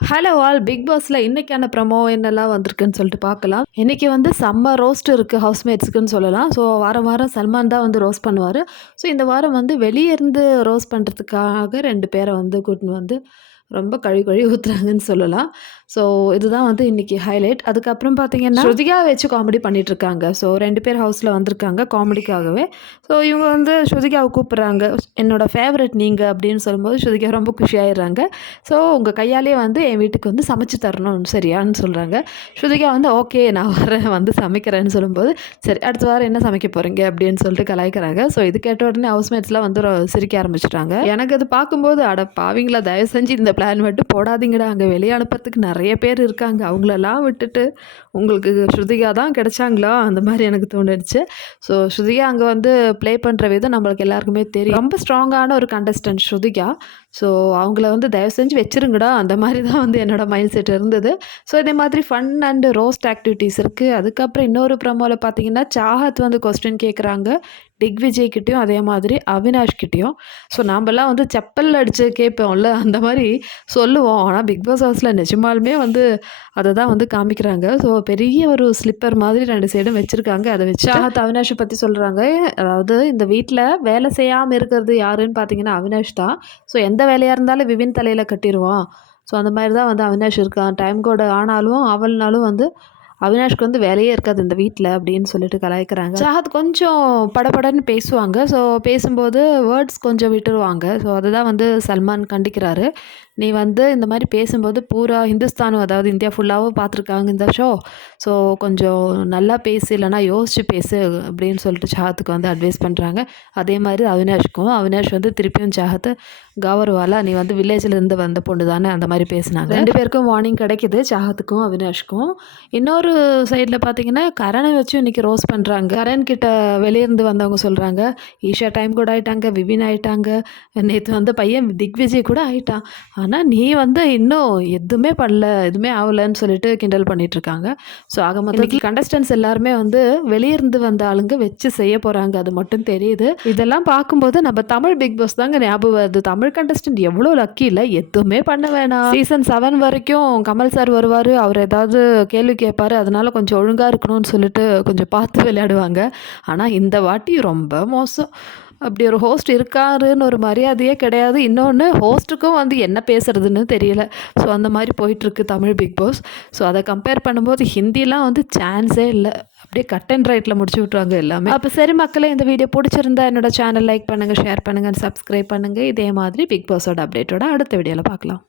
Hello all big பாஸில் இன்றைக்கான promo என்னெல்லாம் வந்திருக்குன்னு சொல்லிட்டு பார்க்கலாம். இன்றைக்கி வந்து செம்ம ரோஸ்ட் இருக்குது ஹவுஸ்மேட்ஸுக்குன்னு சொல்லலாம். ஸோ வாரம் வாரம் சல்மான் தான் வந்து ரோஸ்ட் பண்ணுவார். ஸோ இந்த வாரம் வந்து வெளியே இருந்து ரோஸ்ட் பண்ணுறதுக்காக ரெண்டு பேரை வந்து கூட்டின்னு வந்து ரொம்ப கழுவி கழுவி ஊற்றுறாங்கன்னு சொல்லலாம். ஸோ இதுதான் வந்து இன்றைக்கி ஹைலைட் அதுக்கப்புறம் பார்த்தீங்கன்னா ஸ்ருதிகா வச்சு காமெடி பண்ணிட்டு இருக்காங்க ஸோ ரெண்டு பேர் ஹவுஸில் வந்திருக்காங்க காமெடிக்காகவே ஸோ இவங்க வந்து ஸ்ருதிகாவை கூப்பிட்றாங்க. என்னோட ஃபேவரட் நீங்கள் அப்படின்னு சொல்லும்போது ஸ்ருதிகா ரொம்ப குஷியாயிடுறாங்க. ஸோ உங்கள் கையாலே வந்து என் வீட்டுக்கு வந்து சமைச்சு தரணும் சரியான்னு சொல்கிறாங்க ஸ்ருதிகா வந்து ஓகே நான் வரேன் வந்து சமைக்கிறேன்னு சொல்லும்போது சரி அடுத்த வாரம் என்ன சமைக்க போகிறீங்க அப்படின்னு சொல்லிட்டு கலாய்க்கிறாங்க. ஸோ இது கேட்ட உடனே ஹவுஸ்மேட்ஸ்லாம் வந்து சிரிக்க ஆரம்பிச்சிட்டாங்க. எனக்கு அது பார்க்கும்போது அட பாவிங்களா தயவு செஞ்சு இந்த பிளான் மட்டும் போடாதீங்கடா. அங்கே வெளியே அனுப்புறதுக்கு நிறைய பேர் இருக்காங்க. அவங்களெல்லாம் விட்டுட்டு உங்களுக்கு ஸ்ருதிகா தான் கிடைச்சாங்களா? அந்த மாதிரி எனக்கு தோணுச்சு ஸோ ஸ்ருதிகா அங்கே வந்து ப்ளே பண்ணுற விதம் நம்மளுக்கு எல்லாருக்குமே தெரியும். ரொம்ப ஸ்ட்ராங்கான ஒரு கண்டஸ்டன்ட் ஸ்ருதிகா. ஸோ அவங்கள வந்து தயவு செஞ்சு வச்சிருங்கடா. அந்த மாதிரி தான் வந்து என்னோடய மைண்ட் செட் இருந்தது. ஸோ இதே மாதிரி ஃபன் அண்ட் ரோஸ்ட் ஆக்டிவிட்டீஸ் இருக்குது அதுக்கப்புறம் இன்னொரு ப்ரமோவில் பார்த்தீங்கன்னா சாகத் வந்து கொஸ்டின் கேட்குறாங்க டிக் விஜய்கிட்டையும் அதே மாதிரி அவினாஷ் கிட்டேயும். ஸோ நாமெல்லாம் வந்து செப்பல் அடித்து கேட்போம்ல அந்த மாதிரி சொல்லுவோம். ஆனால் பிக் பாஸ் ஹவுஸில் நிஜமாலுமே வந்து அதை தான் வந்து காமிக்கிறாங்க. ஸோ பெரிய ஒரு ஸ்லிப்பர் மாதிரி ரெண்டு சைடும் வச்சுருக்காங்க. அதை வச்சு ஆகத் அவினாஷை பற்றி சொல்கிறாங்க அதாவது இந்த வீட்டில் வேலை செய்யாமல் இருக்கிறது யாருன்னு பார்த்தீங்கன்னா அவினாஷ் தான். ஸோ எந்த எந்த வேலையாக இருந்தாலும் விவின் தலையில் கட்டிடுவான் ஸோ அந்த மாதிரி தான் வந்து அவினாஷ் இருக்கான். டைம் கோடு ஆனாலும் அவள்னாலும் வந்து அவினாஷ்க்கு வந்து வேலையே இருக்காது இந்த வீட்டில் அப்படின்னு சொல்லிட்டு கலாய்க்கிறாங்க. சாஹத் கொஞ்சம் படபடன்னு பேசுவாங்க. ஸோ பேசும்போது வேர்ட்ஸ் கொஞ்சம் விட்டுருவாங்க. ஸோ அதை தான் வந்து சல்மான் கண்டிக்கிறாரு. நீ வந்து இந்த மாதிரி பேசும்போது பூரா ஹிந்துஸ்தானும் அதாவது இந்தியா ஃபுல்லாகவும் பார்த்துருக்காங்க இந்த ஷோ ஸோ கொஞ்சம் நல்லா பேசு இல்லைனா யோசிச்சு பேசு அப்படின்னு சொல்லிட்டு சாஹத்துக்கு வந்து அட்வைஸ் பண்ணுறாங்க அதே மாதிரி அவினாஷ்க்கும் அவினாஷ் வந்து திருப்பியும் சாஹத்து கௌரவாலா நீ வந்து வில்லேஜில் இருந்து வந்த பொண்ணு தானே? அந்த மாதிரி பேசினாங்க. ரெண்டு பேருக்கும் வார்னிங் கிடைக்குது சாஹத்துக்கும் அவினாஷ்க்கும். இன்னொரு சைடில் பார்த்தீங்கன்னா கரனை வச்சு இன்னைக்கு ரோஸ் பண்ணுறாங்க கரண் கிட்ட வெளியிருந்து வந்தவங்க சொல்கிறாங்க ஈஷா டைம் கூட ஆயிட்டாங்க விபின் ஆயிட்டாங்க. நேற்று வந்து பையன் திக்விஜய் கூட ஆயிட்டான். ஆனால் நீ வந்து இன்னும் எதுவுமே பண்ணல எதுவுமே ஆகலைன்னு சொல்லிட்டு கிண்டல் பண்ணிட்டு இருக்காங்க ஸோ ஆக மொத்தத்தில் கண்டஸ்டன்ஸ் எல்லாருமே வந்து வெளியிருந்து வந்த ஆளுங்க வச்சு செய்ய போகிறாங்க அது மட்டும் தெரியுது. இதெல்லாம் பார்க்கும்போது நம்ம தமிழ் பிக் பாஸ் தாங்க ஞாபகம் வருது. தமிழ் கண்டஸ்டன்ட் எவ்வளோ லக்கி இல்லை எதுவுமே பண்ண வேணாம். சீசன் செவன் வரைக்கும் கமல் சார் வருவார் அவர் ஏதாவது கேள்வி கேட்பாரு அதனால கொஞ்சம் ஒழுங்காக இருக்கணும்னு சொல்லிட்டு கொஞ்சம் பார்த்து விளையாடுவாங்க. ஆனால் இந்த வாட்டி ரொம்ப மோசம். அப்படி ஒரு ஹோஸ்ட் இருக்காருன்னு ஒரு மரியாதையே கிடையாது. இன்னொன்று ஹோஸ்ட்டுக்கும் வந்து என்ன பேசுறதுன்னு தெரியல. ஸோ அந்த மாதிரி போயிட்டுருக்கு தமிழ் பிக் பாஸ் ஸோ அதை கம்பேர் பண்ணும்போது ஹிந்திலாம் வந்து சான்ஸே இல்லை. அப்படியே கட் அண்ட் ரைட்டில் முடிச்சு விட்ருவாங்க எல்லாமே. அப்போ சரி மக்களே இந்த வீடியோ பிடிச்சிருந்தா என்னோட சேனல் லைக் பண்ணுங்கள் ஷேர் பண்ணுங்கள் சப்ஸ்கிரைப் பண்ணுங்கள் இதே மாதிரி பிக் பாஸோட அப்டேட்டோட அடுத்த வீடியோவில் பார்க்கலாம்.